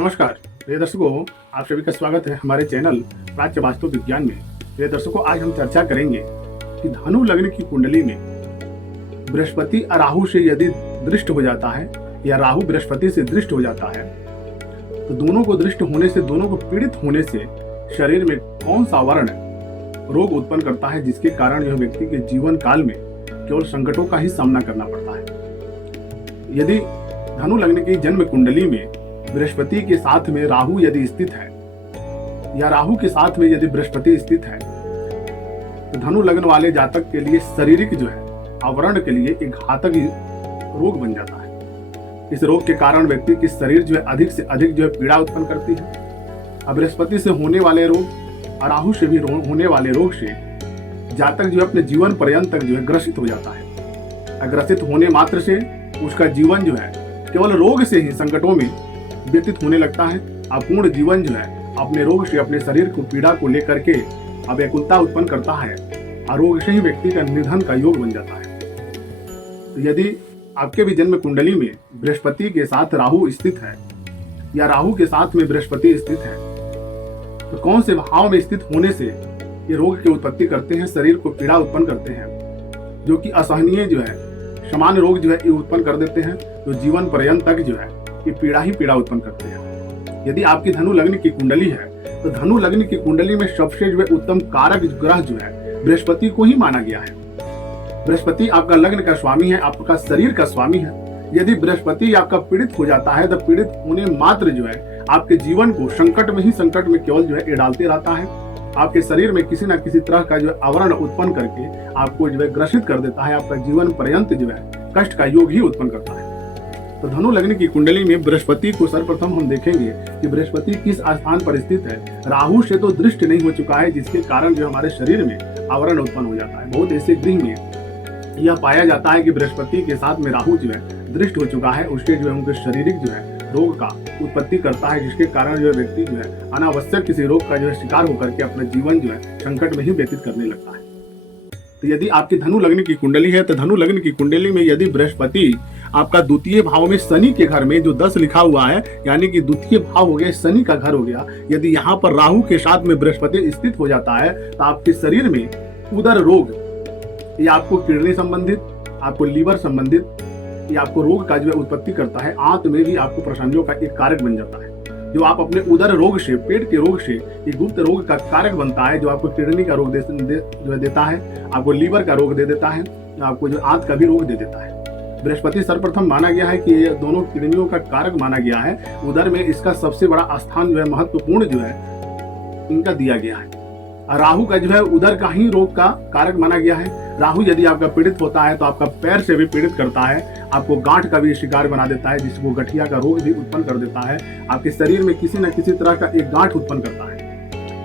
नमस्कार प्रिय दर्शकों, आप सभी का स्वागत है हमारे चैनल प्राच्य वास्तु विज्ञान में। प्रिय दर्शकों, आज हम चर्चा करेंगे कि धनु लग्न की कुंडली में बृहस्पति राहु से यदि दृष्ट हो जाता है या राहु बृहस्पति से दृष्ट हो जाता है तो दोनों को दृष्ट होने से, दोनों को पीड़ित होने से शरीर में कौन सा वर्ण रोग उत्पन्न करता है, जिसके कारण यह व्यक्ति के जीवन काल में केवल संकटों का ही सामना करना पड़ता है। यदि धनु लग्न की जन्म कुंडली में बृहस्पति के साथ में राहु यदि स्थित है या राहु के साथ में यदि बृहस्पति स्थित है तो धनु लग्न वाले जातक के लिए शारीरिक जो है आवरण के लिए एक घातक रोग बन जाता है। इस रोग के कारण व्यक्ति की शरीर जो है अधिक से अधिक जो है पीड़ा उत्पन्न करती है। अब बृहस्पति से होने वाले रोग और राहु से भी होने वाले रोग से जातक जो है अपने जीवन पर्यंत तक जो है ग्रसित हो जाता है। ग्रसित होने मात्र से उसका जीवन जो है केवल रोग से ही संकटों में व्यतीत होने लगता है। अपूर्ण जीवन जो है अपने रोग से, अपने शरीर को पीड़ा को लेकर के व्याकुलता उत्पन्न करता है और रोग से ही व्यक्ति का निधन का योग बन जाता है। तो यदि आपके भी जन्म कुंडली में बृहस्पति के साथ राहु स्थित है या राहु के साथ में बृहस्पति स्थित है तो कौन से भाव में स्थित होने से ये रोग की उत्पत्ति करते हैं, शरीर को पीड़ा उत्पन्न करते हैं, जो कि असहनीय जो है सामान्य रोग जो है ये उत्पन्न कर देते हैं, जो जीवन पर्यंत तक जो है ये पीड़ा ही पीड़ा उत्पन्न करते हैं। यदि आपकी धनु लग्न की कुंडली है तो धनु लग्न की कुंडली में सबसे जो है उत्तम कारक ग्रह जो है बृहस्पति को ही माना गया है। बृहस्पति आपका लग्न का स्वामी है, आपका शरीर का स्वामी है। यदि बृहस्पति आपका पीड़ित हो जाता है तो पीड़ित होने मात्र जो है आपके जीवन को संकट में ही संकट में केवल जो है ये डालते रहता है। आपके शरीर में किसी न किसी तरह का जो है आवरण उत्पन्न करके आपको जो है ग्रसित कर देता है। आपका जीवन पर्यंत जो है कष्ट का योग ही उत्पन्न करता है। तो धनु लग्न की कुंडली में बृहस्पति को सर्वप्रथम हम देखेंगे कि बृहस्पति किस स्थान पर स्थित है। राहु से तो दृष्ट नहीं हो चुका है, जिसके कारण जो हमारे शरीर में आवरण उत्पन्न हो जाता है। बहुत ऐसे गृह में यह पाया जाता है कि बृहस्पति के साथ में राहु जो है दृष्ट हो चुका है, उसके जो है उनके शारीरिक जो है रोग का उत्पत्ति करता है, जिसके कारण जो है व्यक्ति जो है अनावश्यक किसी रोग का जो है शिकार होकर के अपना जीवन जो है संकट में ही व्यतीत करने लगता है। तो यदि आपकी धनु लग्न की कुंडली है तो धनु लग्न की कुंडली में यदि बृहस्पति आपका द्वितीय भाव में शनि के घर में जो 10 लिखा हुआ है, यानी कि द्वितीय भाव हो गया, शनि का घर हो गया, यदि यहाँ पर राहु के साथ में बृहस्पति स्थित हो जाता है तो आपके शरीर में उदर रोग या आपको किडनी संबंधित, आपको लीवर संबंधित या आपको रोग का जो है उत्पत्ति करता है। आंत में भी आपको परेशानियों का एक कारक बन जाता है। जो आप अपने उदर रोग से, पेट के रोग से एक गुप्त रोग का कारक बनता है, जो आपको किडनी का रोग जो देता है, आपको लीवर का रोग दे देता है, आपको जो आंत का भी रोग दे देता है। बृहस्पति सर्वप्रथम माना गया है कि ये दोनों किडनियों का कारक माना गया है। उदर में इसका सबसे बड़ा स्थान जो है महत्वपूर्ण जो है इनका दिया गया है। राहु का जो है उदर का ही रोग का कारक माना गया है। राहु यदि आपका पीड़ित होता है तो आपका पैर से भी पीड़ित करता है, आपको गांठ का भी शिकार बना देता है, जिसको गठिया का रोग भी उत्पन्न कर देता है। आपके शरीर में किसी न किसी तरह का एक गांठ उत्पन्न करता है,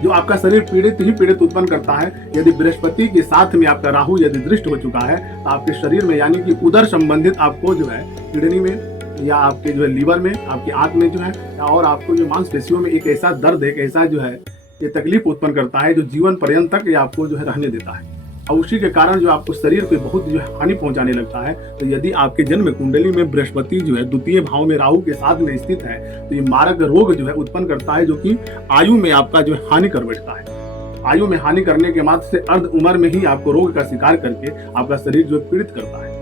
जो आपका शरीर पीड़ित ही पीड़ित उत्पन्न करता है। यदि बृहस्पति के साथ में आपका राहु यदि दृष्ट हो चुका है तो आपके शरीर में, यानी कि उदर संबंधित आपको जो है किडनी में या आपके जो है लीवर में, आपकी आंत में जो है और आपको जो मांसपेशियों में एक ऐसा दर्द, एक ऐसा जो है ये तकलीफ उत्पन्न करता है जो जीवन पर्यंत तक ये आपको जो है रहने देता है, और उसी के कारण जो आपको शरीर को बहुत जो है हानि पहुंचाने लगता है। तो यदि आपके जन्म कुंडली में बृहस्पति जो है द्वितीय भाव में राहु के साथ में स्थित है तो ये मारक रोग जो है उत्पन्न करता है, जो कि आयु में आपका जो है हानि कर बैठता है। आयु में हानि करने के मात्र से अर्ध उम्र में ही आपको रोग का शिकार करके आपका शरीर जो पीड़ित करता है।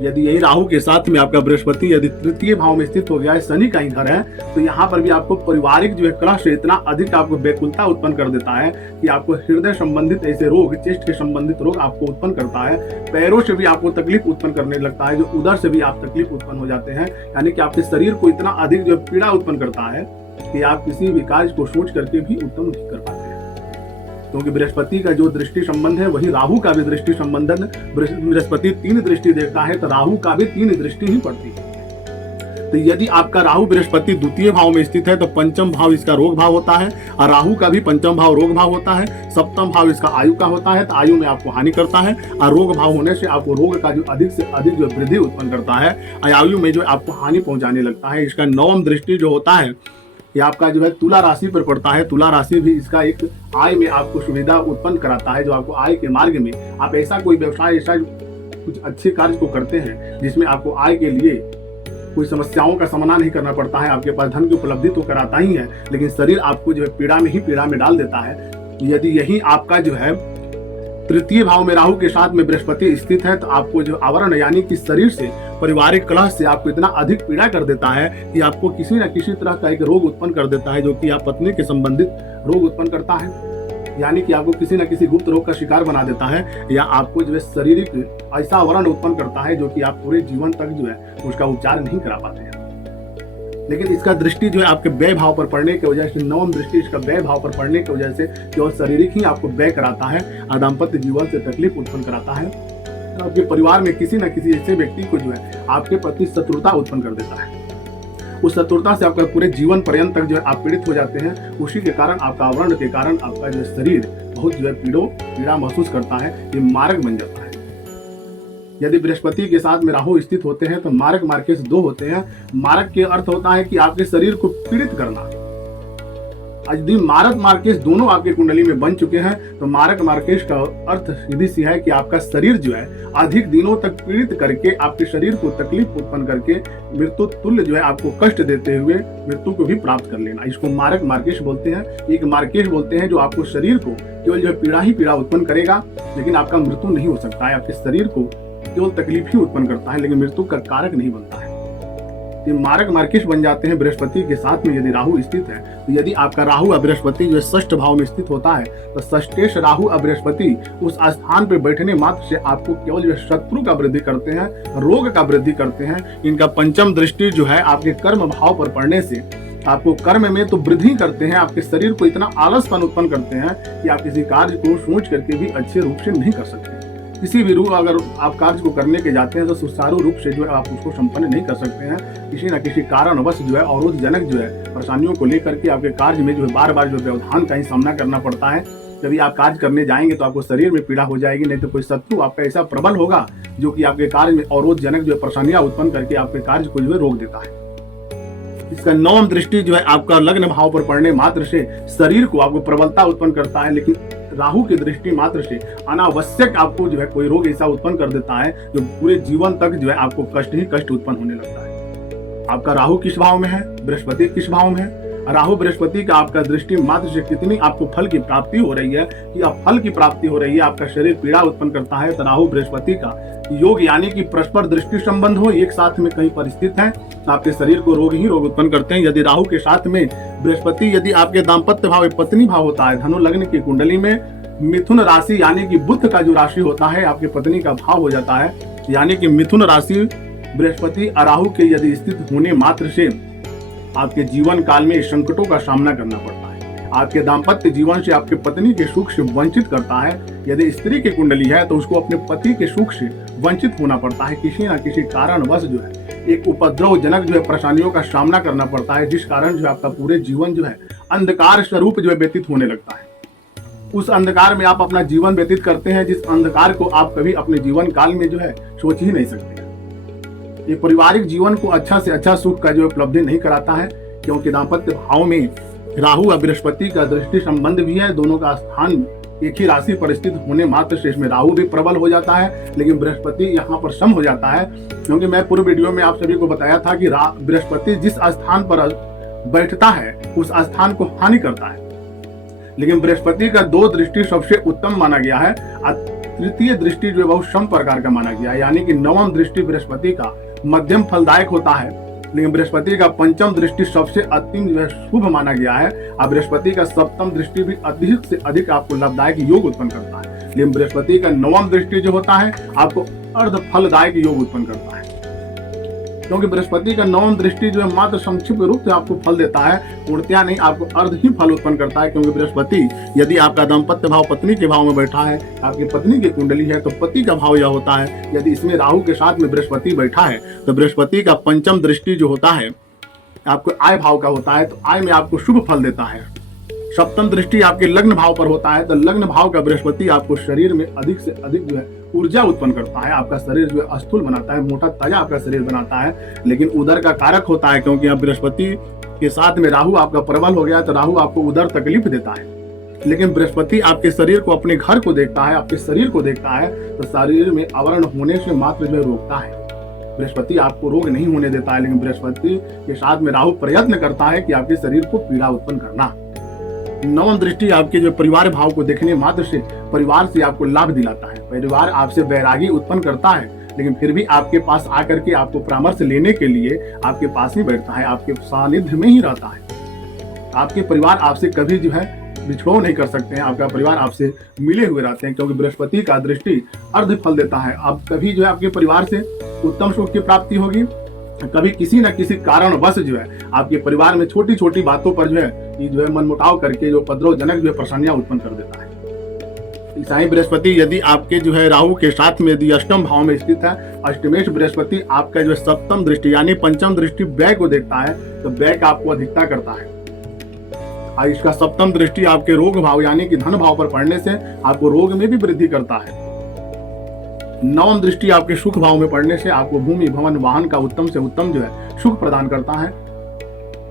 यदि यही राहु के साथ में आपका बृहस्पति यदि तृतीय भाव में स्थित हो गया है, शनि का ही घर है, तो यहाँ पर भी आपको पारिवारिक जो है कलह से इतना अधिक आपको व्याकुलता उत्पन्न कर देता है कि आपको हृदय संबंधित ऐसे रोग, चेस्ट के संबंधित रोग आपको उत्पन्न करता है। पैरों से भी आपको तकलीफ उत्पन्न करने लगता है, जो उदर से भी आप तकलीफ उत्पन्न हो जाते हैं, यानी कि आपके शरीर को इतना अधिक जो पीड़ा उत्पन्न करता है कि आप किसी भी कार्य को सोच करके भी उत्तम नहीं कर पाते हैं। क्योंकि बृहस्पति का जो दृष्टि संबंध है वही राहु का भी दृष्टि संबंध है। बृहस्पति 3 दृष्टि देखता है तो राहु का भी 3 दृष्टि ही पड़ती है। तो यदि आपका राहु बृहस्पति द्वितीय भाव में स्थित है तो पंचम भाव इसका रोग भाव होता है, और राहु का भी पंचम भाव रोग भाव होता है। सप्तम भाव इसका आयु का होता है, तो आयु में आपको हानि करता है, और रोग भाव होने से आपको रोग का जो अधिक से अधिक जो वृद्धि उत्पन्न करता है, आयु में जो आपको हानि पहुंचाने लगता है। इसका 9वीं दृष्टि जो होता है ये आपका जो है तुला राशि पर पड़ता है। तुला राशि भी इसका एक आय में आपको सुविधा उत्पन्न कराता है, जो आपको आय के मार्ग में आप ऐसा कोई व्यवसाय, ऐसा कुछ अच्छे कार्य को करते हैं जिसमें आपको आय के लिए कोई समस्याओं का सामना नहीं करना पड़ता है, आपके पास धन की उपलब्धि तो कराता ही है, लेकिन शरीर आपको जो है पीड़ा में ही पीड़ा में डाल देता है। यदि यही आपका जो है तृतीय भाव में राहु के साथ में बृहस्पति स्थित है, तो आपको जो आवरण यानी कि शरीर से, पारिवारिक कलह से आपको इतना अधिक पीड़ा कर देता है कि आपको किसी न किसी तरह का एक रोग उत्पन्न कर देता है, जो कि आप पत्नी के संबंधित रोग उत्पन्न करता है, यानी कि आपको किसी न किसी गुप्त रोग का शिकार बना देता है, या आपको जो है शारीरिक ऐसा आवरण उत्पन्न करता है जो कि आप पूरे जीवन तक जो है उसका उपचार नहीं करा पाते हैं। लेकिन इसका दृष्टि जो है आपके व्यय भाव पर पड़ने की वजह से, नवम दृष्टि इसका व्यय भाव पर पड़ने की वजह से केवल शारीरिक ही आपको व्यय कराता है और दाम्पत्य जीवन से तकलीफ उत्पन्न कराता है। आपके परिवार में किसी न किसी ऐसे व्यक्ति को जो है आपके प्रति शत्रुता उत्पन्न कर देता है। उस शत्रुता से आपका पूरे जीवन पर्यंत तक जो है आप पीड़ित हो जाते हैं। उसी के कारण, आपका आवरण के कारण आपका जो शरीर बहुत जो है पीड़ा महसूस करता है, ये मार्ग बन जाता है। यदि बृहस्पति के साथ में राहु स्थित होते हैं तो मारक मार्केश 2 होते हैं। मारक के अर्थ होता है कि आपके शरीर को पीड़ित करना। यदि मारक मार्केश दोनों आपके कुंडली में बन चुके हैं तो मारक मार्केश का अर्थ सीधी सी है कि आपका शरीर जो है अधिक दिनों तक पीड़ित करके, आपके शरीर को तकलीफ उत्पन्न करके मृत्यु तुल्य जो है आपको कष्ट देते हुए मृत्यु को भी प्राप्त कर लेना, इसको मारक मार्केश बोलते हैं। एक मार्केश बोलते हैं जो आपको शरीर को केवल जो है पीड़ा ही पीड़ा उत्पन्न करेगा, लेकिन आपका मृत्यु नहीं हो सकता है। आपके शरीर को केवल तकलीफ ही उत्पन्न करता है, लेकिन मृत्यु का कारक नहीं बनता है। ये मारक मार्केश बन जाते हैं बृहस्पति के साथ में यदि राहु स्थित है। तो यदि आपका राहु और बृहस्पति जो षष्ठ भाव में स्थित होता है तो षष्ठेश राहु और बृहस्पति उस स्थान पर बैठने मात्र से आपको केवल जो शत्रु का वृद्धि करते हैं, रोग का वृद्धि करते हैं। इनका पंचम दृष्टि जो है आपके कर्म भाव पर पड़ने से आपको कर्म में तो वृद्धि करते हैं, आपके शरीर को इतना आलसपन उत्पन्न करते हैं कि आप किसी कार्य को सोच करके भी अच्छे रूप से नहीं कर सकते। किसी भी रूप अगर आप कार्य को करने के जाते हैं तो सुचारू रूप से जो है आप उसको संपन्न नहीं कर सकते हैं। किसी न किसी कारणवश जो है अवरोधजनक जो है परेशानियों को लेकर के आपके कार्य में जो है बार बार जो व्यवधान का ही सामना करना पड़ता है। जब आप कार्य करने जाएंगे तो आपको शरीर में पीड़ा हो जाएगी, नहीं तो कोई शत्रु आपका ऐसा प्रबल होगा जो कि आपके कार्य में अवरोधजनक जो है परेशानियां उत्पन्न करके आपके कार्य को जो है रोक देता है। इसका नवम दृष्टि जो है आपका लग्न भाव पर पड़ने मात्र से शरीर को आपको प्रबलता उत्पन्न करता है, लेकिन राहु की दृष्टि मात्र से अनावश्यक आपको जो है कोई रोग ऐसा उत्पन्न कर देता है जो पूरे जीवन तक जो है आपको कष्ट ही कष्ट उत्पन्न होने लगता है। आपका राहु किस भाव में है, बृहस्पति किस भाव में है? राहु बृहस्पति का आपका दृष्टि मात्र से कितनी आपको फल की प्राप्ति हो रही है कि आप फल की प्राप्ति हो रही है, आपका शरीर पीड़ा उत्पन्न करता है। तो राहु बृहस्पति का योग यानी कि परस्पर दृष्टि संबंध हो, एक साथ में कहीं पर स्थित है, आपके शरीर को रोग ही रोग उत्पन्न करते हैं। यदि राहु के साथ में बृहस्पति यदि आपके दाम्पत्य भाव पत्नी भाव होता है, धनु लग्न की कुंडली में मिथुन राशि यानी कि बुध का जो राशि होता है आपके पत्नी का भाव हो जाता है, यानी कि मिथुन राशि बृहस्पति और राहु के यदि स्थित होने मात्र से आपके जीवन काल में संकटों का सामना करना पड़ता है। आपके दाम्पत्य जीवन से आपके पत्नी के सुख से वंचित करता है। यदि स्त्री की कुंडली है तो उसको अपने पति के सुख से वंचित होना पड़ता है। किसी न किसी कारणवश जो है एक उपद्रवजनक जो है परेशानियों का सामना करना पड़ता है, जिस कारण जो है आपका पूरे जीवन जो है अंधकार स्वरूप जो है व्यतीत होने लगता है। उस अंधकार में आप अपना जीवन व्यतीत करते हैं, जिस अंधकार को आप कभी अपने जीवन काल में जो है सोच ही नहीं सकते। ये पारिवारिक जीवन को अच्छा से अच्छा सुख का जो उपलब्धि नहीं कराता है, क्योंकि दाम्पत्य भाव में राहु और बृहस्पति का दृष्टि संबंध भी है। दोनों का स्थान एक ही राशि पर स्थित होने मात्र से इसमें राहु भी प्रबल हो जाता है, लेकिन बृहस्पति यहाँ पर सम हो जाता है। क्योंकि मैं पूर्व वीडियो में आप सभी को बताया था कि बृहस्पति जिस स्थान पर बैठता है उस स्थान को हानि करता है, लेकिन बृहस्पति का 2 दृष्टि सबसे उत्तम माना गया है। तृतीय दृष्टि जो है बहुत सम प्रकार का माना गया है, यानी कि नवम दृष्टि बृहस्पति का मध्यम फलदायक होता है, लेकिन बृहस्पति का पंचम दृष्टि सबसे अतिम जो है शुभ माना गया है। और बृहस्पति का सप्तम दृष्टि भी अधिक से अधिक आपको लाभदायक योग उत्पन्न करता है, लेकिन बृहस्पति का नवम दृष्टि जो होता है आपको अर्ध फलदायक योग उत्पन्न करता है। क्योंकि बृहस्पति का नवम दृष्टि जो है मात्र संक्षिप्त रूप से आपको फल देता है, पूर्णतया नहीं, आपको अर्ध ही फल उत्पन्न करता है। क्योंकि बृहस्पति यदि आपका दाम्पत्य भाव पत्नी के भाव में बैठा है, आपकी पत्नी की कुंडली है, तो पति का भाव यह होता है। यदि इसमें राहु के साथ में बृहस्पति बैठा है तो बृहस्पति का पंचम दृष्टि जो होता है आपको आय भाव का होता है, तो आय में आपको शुभ फल देता है। सप्तम दृष्टि आपके लग्न भाव पर होता है, तो लग्न भाव का बृहस्पति आपको शरीर में अधिक से अधिक जो है ऊर्जा उत्पन्न करता है। आपका शरीर जो है स्थूल बनाता है, मोटा ताजा आपका शरीर बनाता है, लेकिन उदर का कारक होता है। क्योंकि आप बृहस्पति के साथ में राहु आपका प्रबल हो गया, तो राहु आपको उदर तकलीफ देता है। लेकिन बृहस्पति आपके शरीर को, अपने घर को देखता है, आपके शरीर को देखता है, तो शरीर में आवरण होने से मात्र जो रोकता है। बृहस्पति आपको रोग नहीं होने देता है, लेकिन बृहस्पति के साथ में राहु प्रयत्न करता है कि आपके शरीर को पीड़ा उत्पन्न करना। नवम दृष्टि आपके जो परिवार भाव को देखने मात्र से परिवार से आपको लाभ दिलाता है। परिवार आपसे वैरागी उत्पन्न करता है, लेकिन फिर भी आपके पास आकर के आपको परामर्श लेने के लिए आपके पास ही बैठता है, आपके सानिध्य में ही रहता है। आपके परिवार आपसे कभी जो है बिछड़ो नहीं कर सकते हैं, आपका परिवार आपसे मिले हुए रहते हैं, क्योंकि बृहस्पति का दृष्टि अर्ध फल देता है। आप कभी जो है आपके परिवार से उत्तम सुख की प्राप्ति होगी, कभी किसी न किसी कारणवश जो है आपके परिवार में छोटी छोटी बातों पर जो है मनमुटाव करके जो उपद्रवजनक जो है परेशानियां उत्पन्न कर देता है। ईसाई बृहस्पति यदि आपके जो है राहु के साथ में यदि अष्टम भाव में स्थित है, अष्टमेश बृहस्पति आपका जो है सप्तम दृष्टि यानी पंचम दृष्टि व्यय को देखता है, तो व्यय का आपको अधिकता करता है। और इसका सप्तम दृष्टि आपके रोग भाव यानी कि धन भाव पर पड़ने से आपको रोग में भी वृद्धि करता है। नवम दृष्टि आपके सुख भाव में पड़ने से आपको भूमि भवन वाहन का उत्तम से उत्तम जो है सुख प्रदान करता है,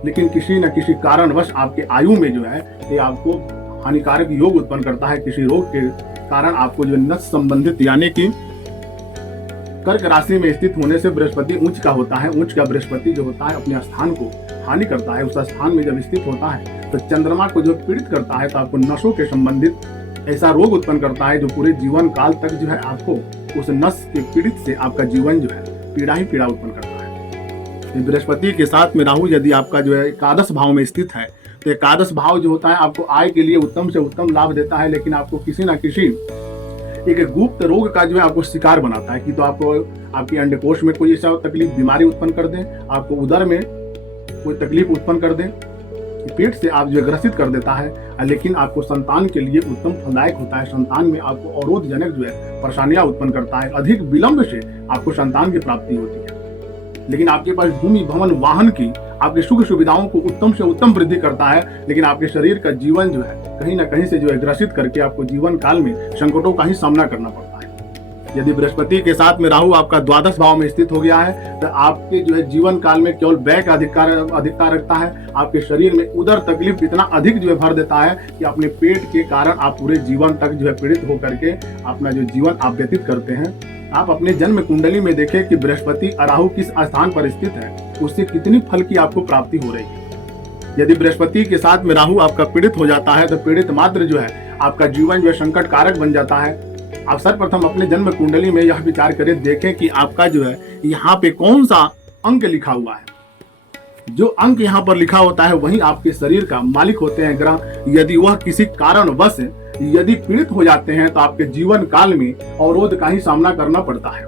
लेकिन किसी न किसी कारणवश आपके आयु में जो है ये आपको हानिकारक योग उत्पन्न करता है। किसी रोग के कारण आपको जो नस संबंधित यानी कि कर्क राशि में स्थित होने से बृहस्पति उच्च का होता है। उच्च का बृहस्पति जो होता है अपने स्थान को हानि करता है। उस स्थान में जब स्थित होता है तो चंद्रमा को जो पीड़ित करता है, तो आपको नसों के संबंधित ऐसा रोग उत्पन्न करता है जो पूरे जीवन काल तक जो है आपको उस नस के पीड़ित से आपका जीवन जो है पीड़ा ही पीड़ा उत्पन्न करता है। बृहस्पति के साथ में राहु यदि आपका जो है एकादश भाव में स्थित है, तो एकादश भाव जो होता है आपको आय के लिए उत्तम से उत्तम लाभ देता है, लेकिन आपको किसी न किसी एक गुप्त रोग का जो है आपको शिकार बनाता है कि तो आपको आपके अंडकोश में कोई ऐसा तकलीफ बीमारी उत्पन्न कर दे, आपको उदर में कोई तकलीफ उत्पन्न कर दे, पेट से आप जो ग्रसित कर देता है, लेकिन आपको संतान के लिए उत्तम फलदायक होता है। संतान में आपको अवरोधजनक जो है परेशानियां उत्पन्न करता है, अधिक विलंब से आपको संतान की प्राप्ति होती है। लेकिन आपके पास भूमि भवन वाहन की आपकी सुख सुविधाओं को उत्तम से उत्तम वृद्धि करता है, लेकिन आपके शरीर का जीवन जो है कहीं ना कहीं से जो है ग्रसित करके आपको जीवन काल में संकटों का ही सामना करना पड़ता है। यदि बृहस्पति के साथ में राहु आपका द्वादश भाव में स्थित हो गया है, तो आपके जो है जीवन काल में केवल व्यय का अधिकता रखता है। आपके शरीर में उदर तकलीफ इतना अधिक जो है भर देता है कि अपने पेट के कारण आप पूरे जीवन तक जो है पीड़ित होकर के अपना जो जीवन आप व्यतीत करते हैं। आप अपने जन्म कुंडली में देखें कि बृहस्पति और राहु किस स्थान पर स्थित है, उससे कितनी फल की आपको प्राप्ति हो रही है। यदि बृहस्पति के साथ में राहु आपका पीड़ित हो जाता है, तो पीड़ित मात्र जो है आपका जीवन जो है संकट कारक बन जाता है। आप सर्वप्रथम अपने जन्म कुंडली में यह विचार करें, देखें कि आपका जो है यहाँ पे कौन सा अंक लिखा हुआ है। जो अंक यहाँ पर लिखा होता है वही आपके शरीर का मालिक होते हैं ग्रह। यदि वह किसी कारणवश यदि पीड़ित हो जाते हैं, तो आपके जीवन काल में अवरोध का ही सामना करना पड़ता है।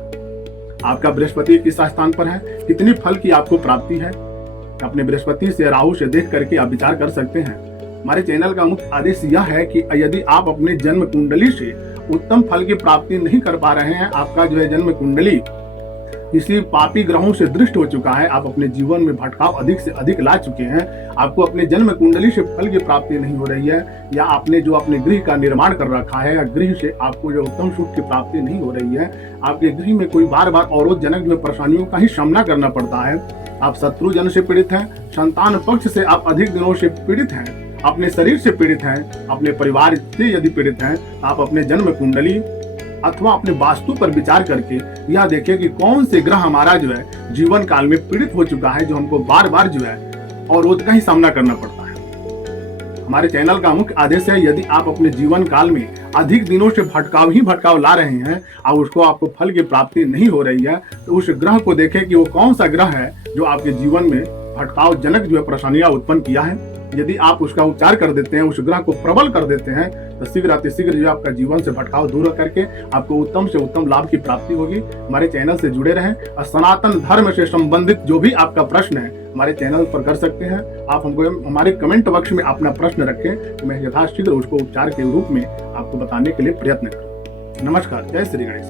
आपका बृहस्पति किस स्थान पर है, कितनी फल की आपको प्राप्ति है, अपने बृहस्पति से राहु से देख करके आप विचार कर सकते हैं। हमारे चैनल का मुख्य आदेश यह है कि यदि आप अपने जन्म कुंडली से उत्तम फल की प्राप्ति नहीं कर पा रहे हैं, आपका जो है जन्म कुंडली किसी पापी ग्रहों से दृष्ट हो चुका है, आप अपने जीवन में भटकाव अधिक से अधिक ला चुके हैं, आपको अपने जन्म कुंडली से फल की प्राप्ति नहीं हो रही है, या आपने जो अपने गृह का निर्माण कर रखा है या गृह से आपको जो उत्तम सुख की प्राप्ति नहीं हो रही है, आपके गृह में कोई बार बार अवरोधजनक जो परेशानियों का ही सामना करना पड़ता है, आप शत्रुजन से पीड़ित हैं, संतान पक्ष से आप अधिक दिनों से पीड़ित हैं, अपने शरीर से पीड़ित हैं, अपने परिवार से यदि पीड़ित हैं, आप अपने जन्म कुंडली अथवा अपने वास्तु पर विचार करके यह देखें कि कौन से ग्रह हमारा जो है जीवन काल में पीड़ित हो चुका है, जो हमको बार बार जो है अवरोध का ही सामना करना पड़ता है। हमारे चैनल का मुख्य आदेश है, यदि आप अपने जीवन काल में अधिक दिनों से भटकाव ला रहे हैं और उसको आपको फल की प्राप्ति नहीं हो रही है, तो उस ग्रह को देखें कि वो कौन सा ग्रह है जो आपके जीवन में भटकाव जनक जो है परेशानियां उत्पन्न किया है। यदि आप उसका उपचार कर देते हैं, उस ग्रह को प्रबल कर देते हैं, तो शीघ्र अतिशीघ्र जो आपका जीवन से भटकाव दूर करके आपको उत्तम से उत्तम लाभ की प्राप्ति होगी। हमारे चैनल से जुड़े रहें और सनातन धर्म से संबंधित जो भी आपका प्रश्न है हमारे चैनल पर कर सकते हैं। आप हमको हमारे कमेंट बॉक्स में अपना प्रश्न रखें, तो मैं यथाशीघ्र उसको उपचार के रूप में आपको बताने के लिए प्रयत्न करूँ। नमस्कार, जय श्री गणेश।